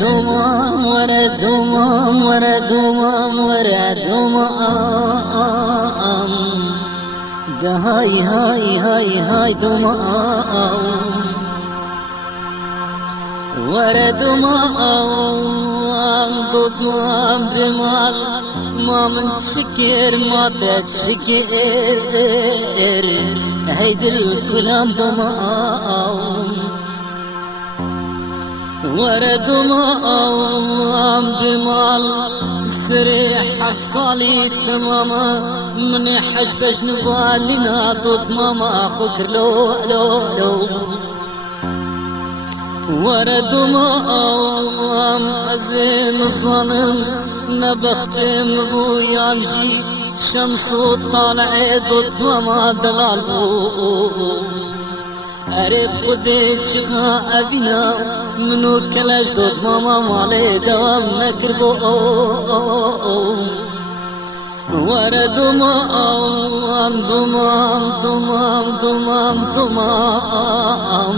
دومام ورا دومام ورا دومام ورا دومام هاي هاي هاي هاي دومام ورا دومام دومام بمال ما من شكر ما تشكر هيدي الكلام دومام ورا دومام بمال سريح حفصالي تماما من حجبش نبالينا ضد ماما خكر لو لو لو ورا دومام أزين الظلم نبختم بويا مشي شمس طالع ضد ماما دلال أريد خديت شبها أبينا منو كلاش ضد ماما مالي دوام نكربو ورا دومام دومام دومام دومام دومام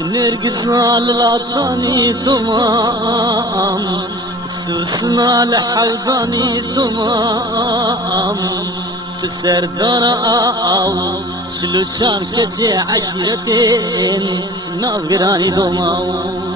نرقص على العطاني دومام سوسنا لحوضاني دومام تسر دراو شلو شان كجي عشيرتين نافقراني دومام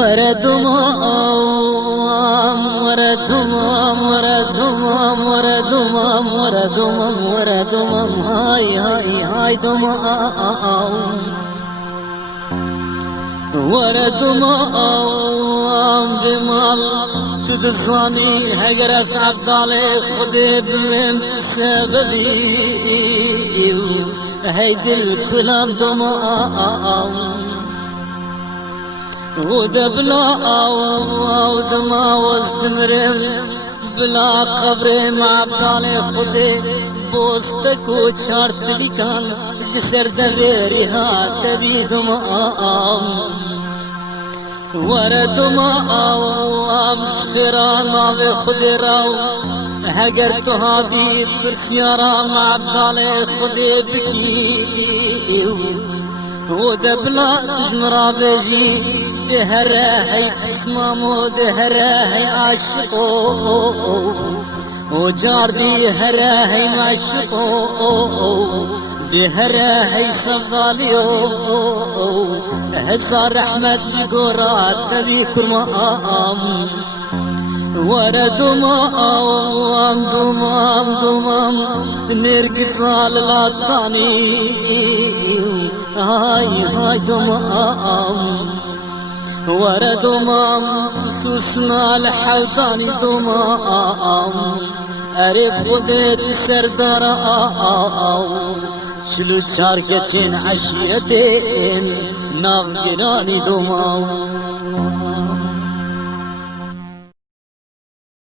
ورا دومام ورا دومام ورا دومام ورا دومام ورا دومام ورا دومام هاي هاي هاي دومام ورا دومام بمال تدزاني هجر أسعد ضالي خدي بمن سببي هيدي الكلام دومام ودبلا ودما وزدمرم بلا قبري مع بالي خدي بوستك وشارت لي كان جسر زغيري هاتبي دمام ورا دمام شكرا ما بخدي راو هجرتها في برسيارة مع بالي خدي بكي ودبلا تجمرا بيجي دهرة هي اسمامو دهرة هي عاشقو وجاردي هرة هي معشقو دهرة هي صغاليو هزار رحمة بقرات تبي كرمام ورا دومام دومام دومام نرقص على العطاني هاي هاي دومام ورا دومام سوسنا لحوضاني دومام أريف خديت سردارا شلو شاركتين عشيتين نافقراني دومام